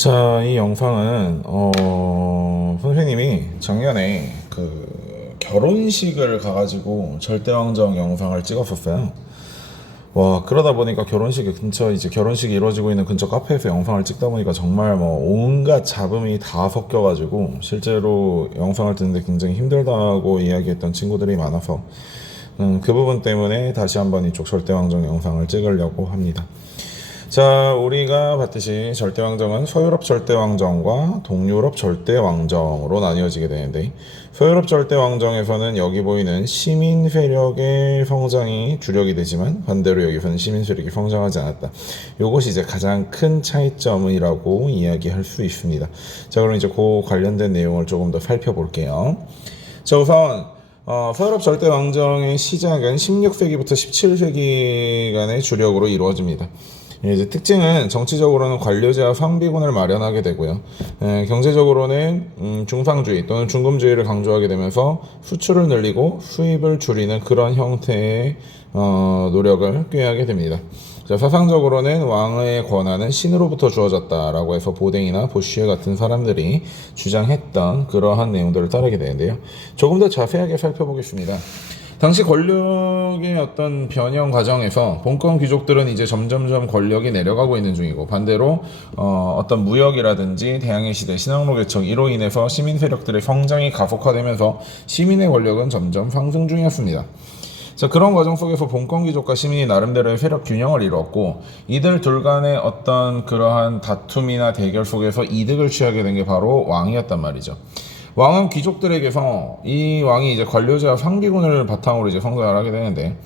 자, 이 영상은 선생님이 작년에 결혼식을 가가지고 절대왕정 영상을 찍었었어요. 와, 그러다 보니까 결혼식이 이루어지고 있는 근처 카페에서 영상을 찍다 보니까 정말 온갖 잡음이 다 섞여가지고 실제로 영상을 듣는데 굉장히 힘들다고 이야기했던 친구들이 많아서 그 부분 때문에 다시 한번 이쪽 절대왕정 영상을 찍으려고 합니다. 자, 우리가 봤듯이 절대왕정은 서유럽 절대왕정과 동유럽 절대왕정으로 나뉘어지게 되는데, 서유럽 절대왕정에서는 여기 보이는 시민 세력의 성장이 주력이 되지만 반대로 여기서는 시민 세력이 성장하지 않았다. 이것이 이제 가장 큰 차이점이라고 이야기할 수 있습니다. 자, 그럼 이제 그 관련된 내용을 조금 더 살펴볼게요. 자, 우선 서유럽 절대왕정의 시작은 16세기부터 17세기간의 주력으로 이루어집니다. 이제 특징은 정치적으로는 관료제와 상비군을 마련하게 되고요. 경제적으로는 중상주의 또는 중금주의를 강조하게 되면서 수출을 늘리고 수입을 줄이는 그런 형태의 노력을 꾀하게 됩니다. 자, 사상적으로는 왕의 권한은 신으로부터 주어졌다라고 해서 보댕이나 보쉬에 같은 사람들이 주장했던 그러한 내용들을 따르게 되는데요. 조금 더 자세하게 살펴보겠습니다. 당시 권력의 어떤 변형 과정에서 본권 귀족들은 이제 점점점 권력이 내려가고 있는 중이고, 반대로 어떤 무역이라든지 대항해 시대 신항로 개척 이로 인해서 시민 세력들의 성장이 가속화되면서 시민의 권력은 점점 상승 중이었습니다. 자, 그런 과정 속에서 본권 귀족과 시민이 나름대로의 세력 균형을 이루었고, 이들 둘 간의 어떤 그러한 다툼이나 대결 속에서 이득을 취하게 된 게 바로 왕이었단 말이죠. 왕은 귀족들에게서 이 왕이 이제 관료제와 상비군을 바탕으로 이제 성장을 하게 되는데,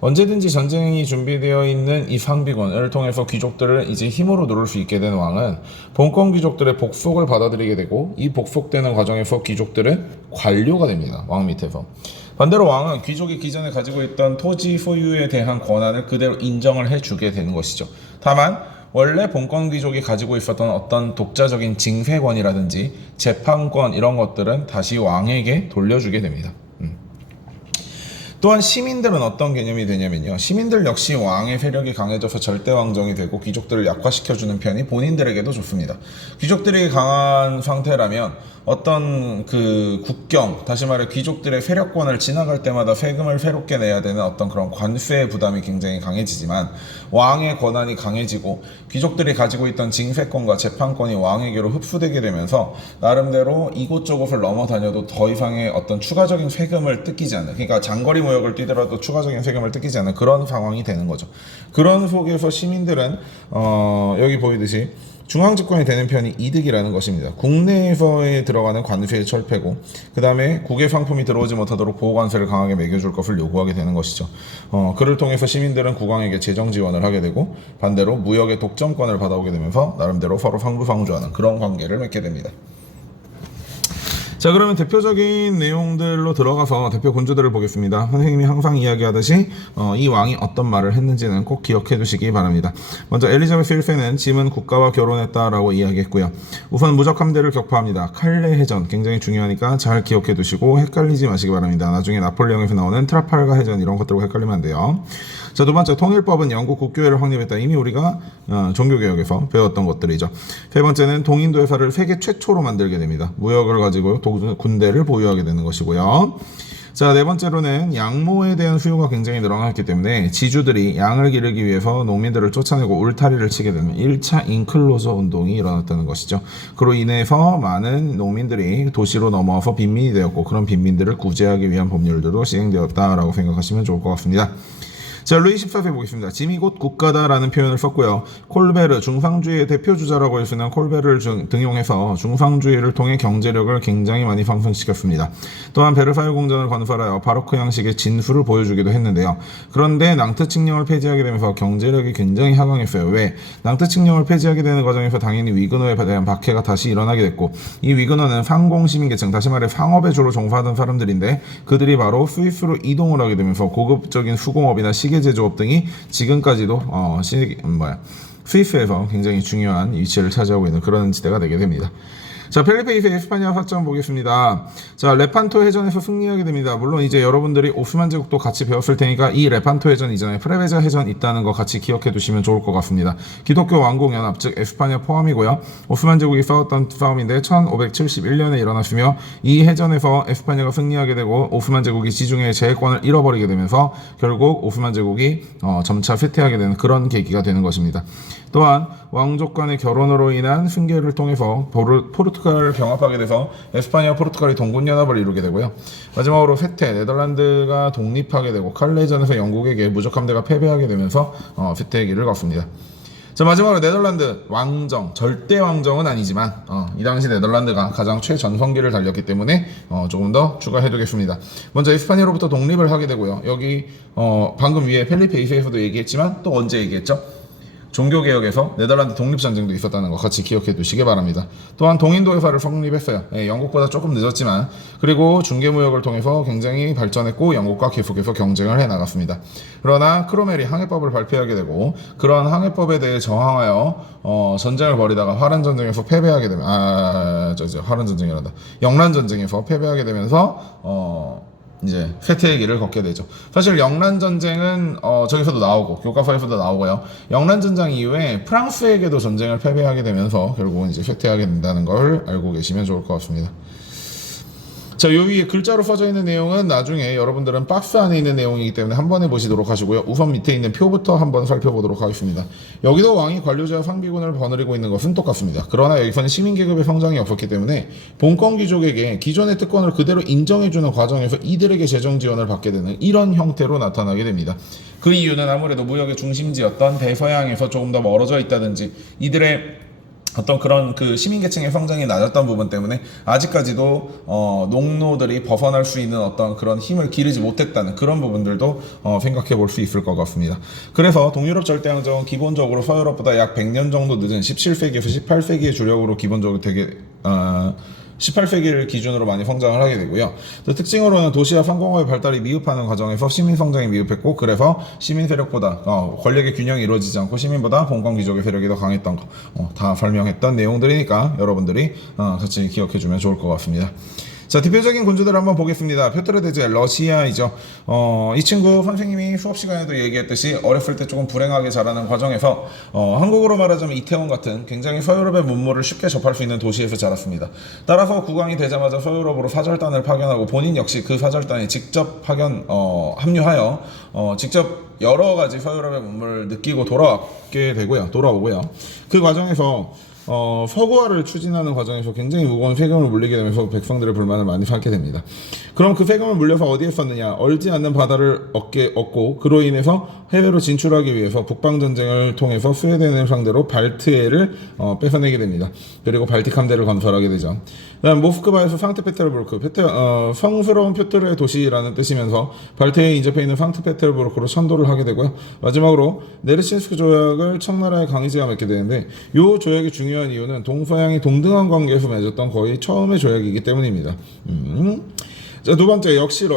언제든지 전쟁이 준비되어 있는 이 상비군을 통해서 귀족들을 이제 힘으로 누를 수 있게 된 왕은 본권 귀족들의 복속을 받아들이게 되고, 이 복속되는 과정에서 귀족들은 관료가 됩니다. 왕 밑에서. 반대로 왕은 귀족이 기존에 가지고 있던 토지 소유에 대한 권한을 그대로 인정을 해주게 되는 것이죠. 다만 원래 본권 귀족이 가지고 있었던 어떤 독자적인 징세권이라든지 재판권 이런 것들은 다시 왕에게 돌려주게 됩니다. 또한 시민들은 어떤 개념이 되냐면요, 시민들 역시 왕의 세력이 강해져서 절대왕정이 되고 귀족들을 약화시켜주는 편이 본인들에게도 좋습니다. 귀족들이 강한 상태라면 어떤 국경, 다시 말해 귀족들의 세력권을 지나갈 때마다 세금을 새롭게 내야 되는 어떤 그런 관세의 부담이 굉장히 강해지지만, 왕의 권한이 강해지고 귀족들이 가지고 있던 징세권과 재판권이 왕에게로 흡수되게 되면서 나름대로 이곳저곳을 넘어다녀도 더 이상의 어떤 추가적인 세금을 뜯기지 않는, 그러니까 장거리 무역을 뛰더라도 추가적인 세금을 뜯기지 않는 그런 상황이 되는 거죠. 그런 속에서 시민들은 여기 보이듯이 중앙집권이 되는 편이 이득이라는 것입니다. 국내에서에 들어가는 관세의 철폐고, 그 다음에 국외 상품이 들어오지 못하도록 보호관세를 강하게 매겨줄 것을 요구하게 되는 것이죠. 그를 통해서 시민들은 국왕에게 재정 지원을 하게 되고, 반대로 무역의 독점권을 받아오게 되면서 나름대로 서로 상부상조하는 그런 관계를 맺게 됩니다. 자, 그러면 대표적인 내용들로 들어가서 대표 군주들을 보겠습니다. 선생님이 항상 이야기하듯이 이 왕이 어떤 말을 했는지는 꼭 기억해 두시기 바랍니다. 먼저 엘리자베스 1세는 짐은 국가와 결혼했다라고 이야기했고요. 우선 무적 함대를 격파합니다. 칼레 해전 굉장히 중요하니까 잘 기억해 두시고 헷갈리지 마시기 바랍니다. 나중에 나폴레옹에서 나오는 트라팔가 해전 이런 것들과 헷갈리면 안 돼요. 자, 두 번째, 통일법은 영국 국교회를 확립했다. 이미 우리가 종교개혁에서 배웠던 것들이죠. 세 번째는 동인도회사를 세계 최초로 만들게 됩니다. 무역을 가지고 군대를 보유하게 되는 것이고요. 자, 네 번째로는 양모에 대한 수요가 굉장히 늘어났기 때문에 지주들이 양을 기르기 위해서 농민들을 쫓아내고 울타리를 치게 되면 1차 인클로저 운동이 일어났다는 것이죠. 그로 인해서 많은 농민들이 도시로 넘어와서 빈민이 되었고, 그런 빈민들을 구제하기 위한 법률들도 시행되었다라고 생각하시면 좋을 것 같습니다. 자, 루이 14세 보겠습니다. 짐이 곧 국가다라는 표현을 썼고요. 콜베르, 중상주의의 대표주자라고 할 수 있는 콜베르를 등용해서 중상주의를 통해 경제력을 굉장히 많이 상승시켰습니다. 또한 베르사유 궁전을 건설하여 바로크 양식의 진수를 보여주기도 했는데요. 그런데 낭트 칙령을 폐지하게 되면서 경제력이 굉장히 하강했어요. 왜? 낭트 칙령을 폐지하게 되는 과정에서 당연히 위근호에 대한 박해가 다시 일어나게 됐고, 이 위근호는 상공시민계층, 다시 말해 상업에 주로 종사하던 사람들인데, 그들이 바로 스위스로 이동을 하게 되면서 고급적인 수공업이나 시계 제조업 등이 지금까지도 스위스에서 굉장히 중요한 위치를 차지하고 있는 그런 지대가 되게 됩니다. 자, 펠리페 2세 에스파냐 사점 보겠습니다. 자, 레판토 해전에서 승리하게 됩니다. 물론 이제 여러분들이 오스만 제국도 같이 배웠을 테니까 이 레판토 해전 이전에 프레베자 해전 있다는 거 같이 기억해 두시면 좋을 것 같습니다. 기독교 왕국 연합 즉 에스파냐 포함이고요. 오스만 제국이 싸웠던 싸움인데 1571년에 일어났으며 이 해전에서 에스파냐가 승리하게 되고 오스만 제국이 지중해의 제해권을 잃어버리게 되면서 결국 오스만 제국이 점차 쇠퇴하게 되는 그런 계기가 되는 것입니다. 또한 왕족 간의 결혼으로 인한 승계를 통해서 포르투갈을 병합하게 돼서 에스파냐와 포르투갈이 동군연합을 이루게 되고요. 마지막으로 쇠퇴, 네덜란드가 독립하게 되고 칼레전에서 영국에게 무적 함대가 패배하게 되면서 쇠퇴의 길을 걷습니다. 자, 마지막으로 네덜란드 왕정, 절대 왕정은 아니지만 이 당시 네덜란드가 가장 최전성기를 달렸기 때문에 조금 더 추가해두겠습니다. 먼저 에스파냐로부터 독립을 하게 되고요. 여기 방금 위에 펠리페 2세에서도 얘기했지만 또 언제 얘기했죠? 종교개혁에서 네덜란드 독립전쟁도 있었다는 거 같이 기억해 두시기 바랍니다. 또한 동인도회사를 성립했어요. 영국보다 조금 늦었지만 그리고 중개무역을 통해서 굉장히 발전했고 영국과 계속해서 경쟁을 해나갔습니다. 그러나 크로멜이 항해법을 발표하게 되고 그런 항해법에 대해 저항하여 전쟁을 벌이다가 화란전쟁에서 패배하게 되면 화란전쟁이란다. 영란전쟁에서 패배하게 되면서 이제 쇠퇴의 길을 걷게 되죠. 사실 영란전쟁은 저기서도 나오고 교과서에서도 나오고요. 영란전쟁 이후에 프랑스에게도 전쟁을 패배하게 되면서 결국은 이제 쇠퇴하게 된다는 걸 알고 계시면 좋을 것 같습니다. 자, 요 위에 글자로 써져 있는 내용은 나중에 여러분들은 박스 안에 있는 내용이기 때문에 한 번에 보시도록 하시고요. 우선 밑에 있는 표부터 한번 살펴보도록 하겠습니다. 여기도 왕이 관료제와 상비군을 거느리고 있는 것은 똑같습니다. 그러나 여기서는 시민계급의 성장이 없었기 때문에 본권 귀족에게 기존의 특권을 그대로 인정해주는 과정에서 이들에게 재정 지원을 받게 되는 이런 형태로 나타나게 됩니다. 그 이유는 아무래도 무역의 중심지였던 대서양에서 조금 더 멀어져 있다든지 이들의 어떤 그런 그 시민계층의 성장이 낮았던 부분 때문에 아직까지도 농노들이 벗어날 수 있는 어떤 그런 힘을 기르지 못했다는 그런 부분들도 생각해 볼 수 있을 것 같습니다. 그래서 동유럽 절대왕정은 기본적으로 서유럽보다 약 100년 정도 늦은 17세기에서 18세기의 주력으로 기본적으로 되게 18세기를 기준으로 많이 성장을 하게 되고요. 또 특징으로는 도시와 상공업의 발달이 미흡하는 과정에서 시민 성장이 미흡했고 그래서 시민 세력보다 권력의 균형이 이루어지지 않고 시민보다 본권 귀족의 세력이 더 강했던 거 다 설명했던 내용들이니까 여러분들이 같이 기억해주면 좋을 것 같습니다. 자, 대표적인 군주들을 한번 보겠습니다. 표트르 대제 러시아이죠. 이 친구 선생님이 수업 시간에도 얘기했듯이 어렸을 때 조금 불행하게 자라는 과정에서 한국으로 말하자면 이태원 같은 굉장히 서유럽의 문물을 쉽게 접할 수 있는 도시에서 자랐습니다. 따라서 국왕이 되자마자 서유럽으로 사절단을 파견하고 본인 역시 그 사절단에 직접 합류하여 직접 여러 가지 서유럽의 문물을 느끼고 돌아오고요. 그 과정에서 서구화를 추진하는 과정에서 굉장히 무거운 세금을 물리게 되면서 백성들의 불만을 많이 쌓게 됩니다. 그럼 그 세금을 물려서 어디에 썼느냐? 얼지 않는 바다를 얻고 그로 인해서 해외로 진출하기 위해서 북방전쟁을 통해서 스웨덴을 상대로 발트해를 뺏어내게 됩니다. 그리고 발틱 함대를 건설하게 되죠. 그다음 모스크바에서 상트페테르부르크, 성스러운 표트르의 도시라는 뜻이면서 발트해에 인접해 있는 상트페테르부르크로 천도를 하게 되고요. 마지막으로 네르친스크 조약을 청나라의 강희제가 맺게 되는데 이 조약이 중요한 이유는 동서양이 동등한 관계에서 맺었던 거의 처음의 조약이기 때문입니다. 자, 두 번째 역시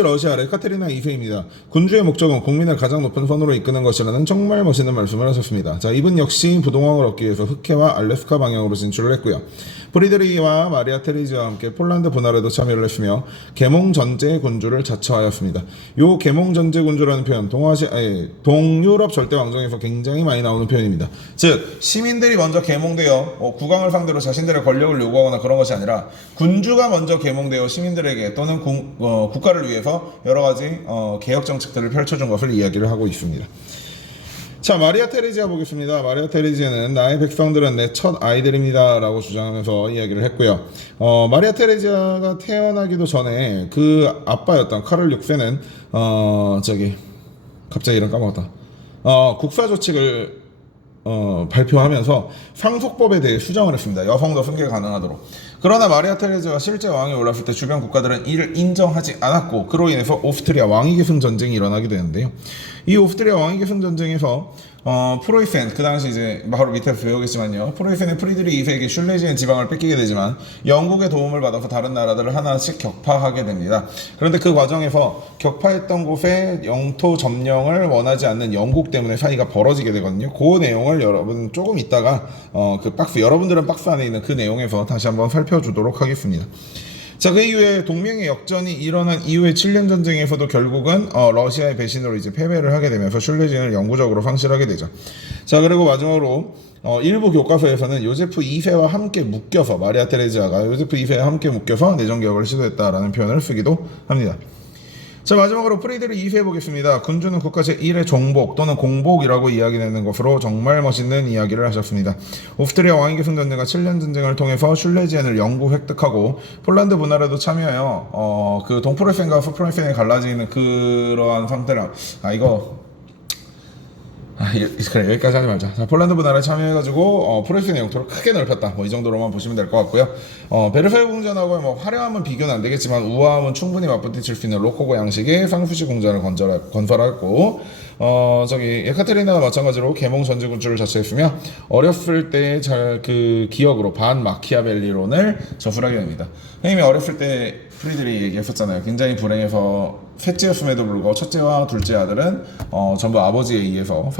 러시아 레카테리나 2세입니다. 군주의 목적은 국민을 가장 높은 선으로 이끄는 것이라는 정말 멋있는 말씀을 하셨습니다. 자, 이분 역시 부동왕을 얻기 위해서 흑해와 알래스카 방향으로 진출을 했고요. 프리드리히와 마리아 테레지와 함께 폴란드 분할에도 참여를 했으며 계몽전제 군주를 자처하였습니다. 요 계몽전제 군주라는 표현 동유럽 절대 왕정에서 굉장히 많이 나오는 표현입니다. 즉 시민들이 먼저 계몽되어 국왕을 상대로 자신들의 권력을 요구하거나 그런 것이 아니라 군주가 먼저 계몽되어 시민들에게 또는 국가를 위해서 여러 가지 개혁 정책들을 펼쳐준 것을 이야기를 하고 있습니다. 자, 마리아 테레지아 보겠습니다. 마리아 테레지아는 나의 백성들은 내 첫 아이들입니다 라고 주장하면서 이야기를 했고요. 마리아 테레지아가 태어나기도 전에 그 아빠였던 카를 6세는 갑자기 이름 까먹었다. 국사조칙을 발표하면서 상속법에 대해 수정을 했습니다. 여성도 승계 가능하도록. 그러나 마리아 테레지아가 실제 왕이 올랐을 때 주변 국가들은 이를 인정하지 않았고 그로 인해서 오스트리아 왕위계승 전쟁이 일어나게 되는데요. 이 오스트리아 왕위계승 전쟁에서 프로이센, 그 당시 이제 바로 밑에서 배우겠지만요. 프로이센의 프리드리 2세에게 슐레지엔 지방을 뺏기게 되지만 영국의 도움을 받아서 다른 나라들을 하나씩 격파하게 됩니다. 그런데 그 과정에서 격파했던 곳에 영토 점령을 원하지 않는 영국 때문에 사이가 벌어지게 되거든요. 그 내용을 여러분 조금 이따가 그 박스, 여러분들은 박스 안에 있는 그 내용에서 다시 한번 살펴주도록 하겠습니다. 자, 그 이후에 동맹의 역전이 일어난 이후의 7년 전쟁에서도 결국은 러시아의 배신으로 이제 패배를 하게 되면서 슐레지엔을 영구적으로 상실하게 되죠. 자, 그리고 마지막으로 일부 교과서에서는 요제프 2세와 함께 묶여서, 마리아 테레지아가 요제프 2세와 함께 묶여서 내정 개혁을 시도했다라는 표현을 쓰기도 합니다. 자, 마지막으로 프리드리 2세 보겠습니다. 군주는 국가 제1의 종복 또는 공복이라고 이야기되는 것으로 정말 멋있는 이야기를 하셨습니다. 오스트리아 왕위 계승 전쟁과 7년 전쟁을 통해서 슐레지엔을 영구 획득하고 폴란드 분할에도 참여하여 그 동프로이센과 서프로이센에 갈라지는 그러한 상태라 그래, 여기까지 하지 말자. 자, 폴란드 분할에 참여해가지고 프로이센의 영토를 크게 넓혔다. 뭐 이 정도로만 보시면 될 것 같고요. 베르사유 궁전하고 뭐 화려함은 비교는 안 되겠지만 우아함은 충분히 맞붙일 수 있는 로코코 양식의 상수시 궁전을 건설했고, 에카테리나와 마찬가지로 계몽 전지 군주를 자처했으며 어렸을 때 잘 그 기억으로 반 마키아벨리론을 저술하게 됩니다. 선생님이 어렸을 때 프리들이 얘기했었잖아요. 굉장히 불행해서 셋째였음에도 불구하고 첫째와 둘째 아들은 전부 아버지에 의해서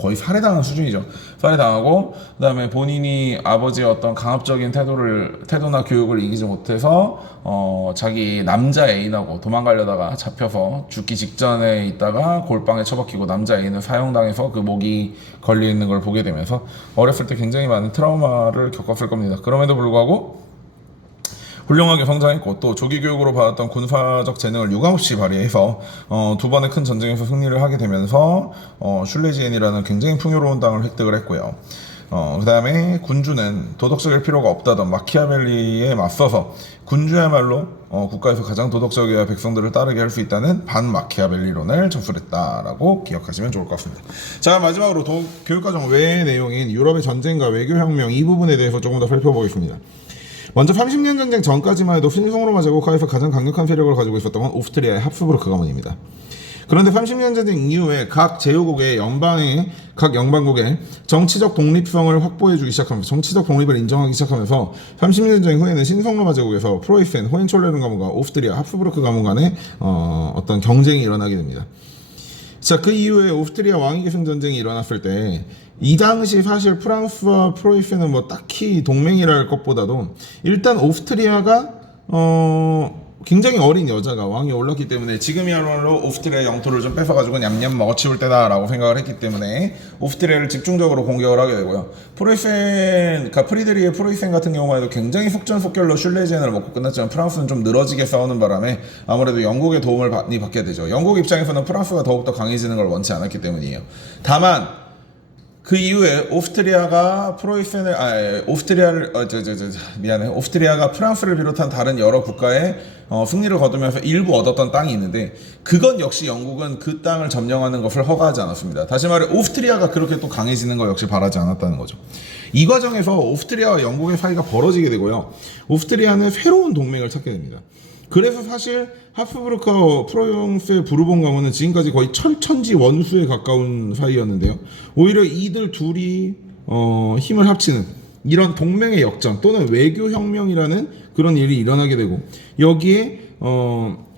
거의 살해당한 수준이죠. 살해당하고, 그 다음에 본인이 아버지의 어떤 강압적인 태도나 교육을 이기지 못해서 자기 남자 애인하고 도망가려다가 잡혀서 죽기 직전에 있다가 골방에 처박히고 남자 애인을 사형당해서 그 목이 걸려 있는 걸 보게 되면서 어렸을 때 굉장히 많은 트라우마를 겪었을 겁니다. 그럼에도 불구하고 훌륭하게 성장했고, 또 조기 교육으로 받았던 군사적 재능을 유감없이 발휘해서 두 번의 큰 전쟁에서 승리를 하게 되면서 슐레지엔이라는 굉장히 풍요로운 땅을 획득을 했고요. 그 다음에 군주는 도덕적일 필요가 없다던 마키아벨리에 맞서서 군주야말로 국가에서 가장 도덕적이어야 백성들을 따르게 할 수 있다는 반 마키아벨리론을 전술했다라고 기억하시면 좋을 것 같습니다. 자, 마지막으로 교육과정 외의 내용인 유럽의 전쟁과 외교혁명 이 부분에 대해서 조금 더 살펴보겠습니다. 먼저 30년 전쟁 전까지만 해도 신성로마 제국하에서 가장 강력한 세력을 가지고 있었던 건 오스트리아의 합스부르크 가문입니다. 그런데 30년 전쟁 이후에 각 영방국의 정치적 독립성을 확보해주기 시작하면서, 정치적 독립을 인정하기 시작하면서 30년 전쟁 후에는 신성로마 제국에서 프로이센, 호헨촐레른 가문과 오스트리아 합스부르크 가문 간의 어떤 경쟁이 일어나게 됩니다. 자, 그 이후에 오스트리아 왕위 계승 전쟁이 일어났을 때 이 당시 사실 프랑스와 프로이센은 뭐 딱히 동맹이랄 것보다도 일단 오스트리아가 굉장히 어린 여자가 왕위에 올랐기 때문에 지금이야말로 오스트리아 영토를 좀 뺏어가지고 냠냠 먹어치울 때다라고 생각을 했기 때문에 오스트리아를 집중적으로 공격을 하게 되고요. 프리드리의 프로이센 같은 경우에도 굉장히 속전속결로 슐레지엔을 먹고 끝났지만 프랑스는 좀 늘어지게 싸우는 바람에 아무래도 영국의 도움을 많이 받게 되죠. 영국 입장에서는 프랑스가 더욱더 강해지는 걸 원치 않았기 때문이에요. 다만 그 이후에 오스트리아가 프랑스를 비롯한 다른 여러 국가에 승리를 거두면서 일부 얻었던 땅이 있는데, 그건 역시 영국은 그 땅을 점령하는 것을 허가하지 않았습니다. 다시 말해 오스트리아가 그렇게 또 강해지는 거 역시 바라지 않았다는 거죠. 이 과정에서 오스트리아와 영국의 사이가 벌어지게 되고요. 오스트리아는 새로운 동맹을 찾게 됩니다. 그래서 사실 하프부르크와 프랑스의 부르봉 가문은 지금까지 거의 철천지 원수에 가까운 사이였는데요. 오히려 이들 둘이 힘을 합치는 이런 동맹의 역전 또는 외교혁명이라는 그런 일이 일어나게 되고, 여기에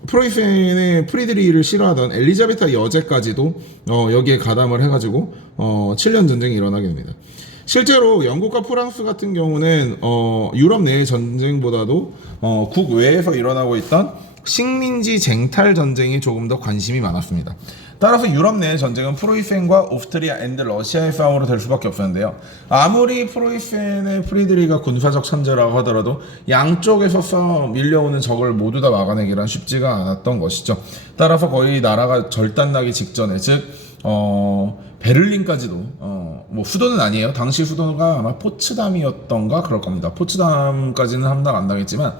프로이센의 프리드리히를 싫어하던 엘리자베타 여제까지도 여기에 가담을 해가지고 7년 전쟁이 일어나게 됩니다. 실제로 영국과 프랑스 같은 경우는 유럽 내의 전쟁보다도 국외에서 일어나고 있던 식민지 쟁탈 전쟁이 조금 더 관심이 많았습니다. 따라서 유럽 내의 전쟁은 프로이센과 오스트리아 앤드 러시아의 싸움으로 될 수밖에 없었는데요. 아무리 프로이센의 프리드리히가 군사적 천재라고 하더라도 양쪽에서 밀려오는 적을 모두 다 막아내기란 쉽지가 않았던 것이죠. 따라서 거의 나라가 절단나기 직전에, 즉 베를린까지도 뭐 수도는 아니에요. 당시 수도가 아마 포츠담이었던가 그럴 겁니다. 포츠담까지는 함락 안 당했지만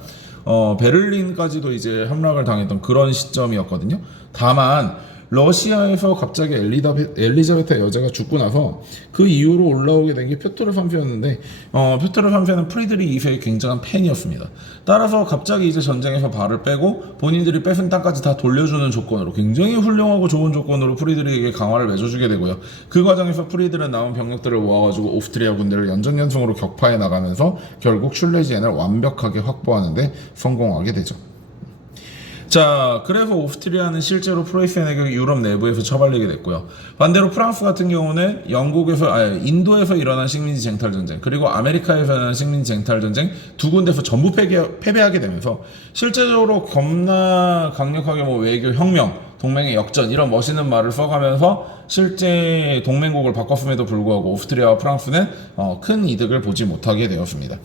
베를린까지도 이제 함락을 당했던 그런 시점이었거든요. 다만 러시아에서 갑자기 엘리자베타 여자가 죽고 나서 그 이후로 올라오게 된 게 표토르 3세였는데 표토르 3세는 프리드리 2세의 굉장한 팬이었습니다. 따라서 갑자기 이제 전쟁에서 발을 빼고 본인들이 뺏은 땅까지 다 돌려주는 조건으로 굉장히 훌륭하고 좋은 조건으로 프리드리에게 강화를 맺어주게 되고요. 그 과정에서 프리드리는 남은 병력들을 모아가지고 오스트리아 군대를 연전연승으로 격파해 나가면서 결국 슐레지엔을 완벽하게 확보하는데 성공하게 되죠. 자, 그래서 오스트리아는 실제로 프로이센에게 유럽 내부에서 처발리게 됐고요. 반대로 프랑스 같은 경우는 인도에서 일어난 식민지 쟁탈 전쟁, 그리고 아메리카에서 일어난 식민지 쟁탈 전쟁 두 군데서 전부 패배하게 되면서 실제적으로 겁나 강력하게 외교 혁명, 동맹의 역전 이런 멋있는 말을 써가면서 실제 동맹국을 바꿨음에도 불구하고 오스트리아와 프랑스는 큰 이득을 보지 못하게 되었습니다.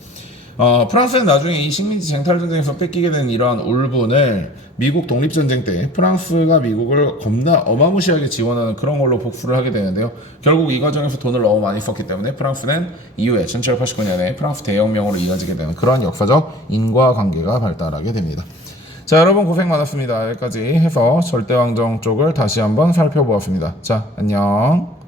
프랑스는 나중에 이 식민지 쟁탈 전쟁에서 뺏기게 된 이러한 울분을 미국 독립전쟁 때 프랑스가 미국을 겁나 어마무시하게 지원하는 그런 걸로 복수를 하게 되는데요. 결국 이 과정에서 돈을 너무 많이 썼기 때문에 프랑스는 이후에 1789년에 프랑스 대혁명으로 이어지게 되는 그러한 역사적 인과관계가 발달하게 됩니다. 자, 여러분 고생 많았습니다. 여기까지 해서 절대왕정 쪽을 다시 한번 살펴보았습니다. 자, 안녕.